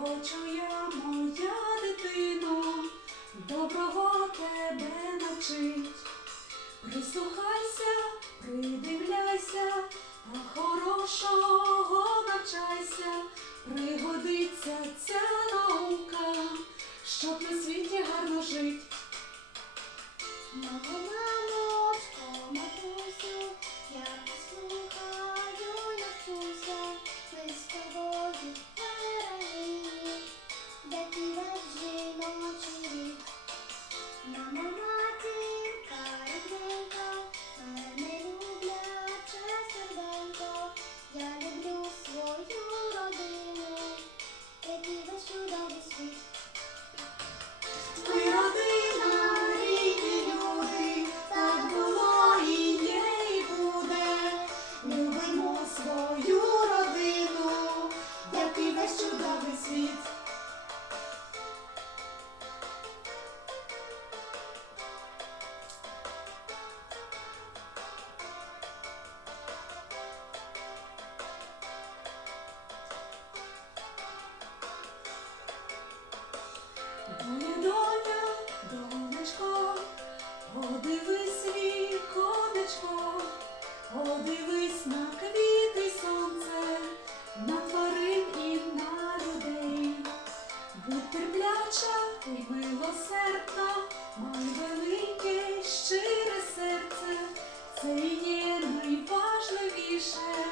Хочу я, моя дитино, доброго тебе навчить. Прислухайся, придивляйся, а хорошого навчайся, пригодиться ця наука, щоб на світі гарно жить. na na na. Доня, доня, донечко, подивись віконечко, подивись на квіти сонце, на тварин і на людей. Будь терпляча і милосердна, май велике щире серце, це є найважливіше.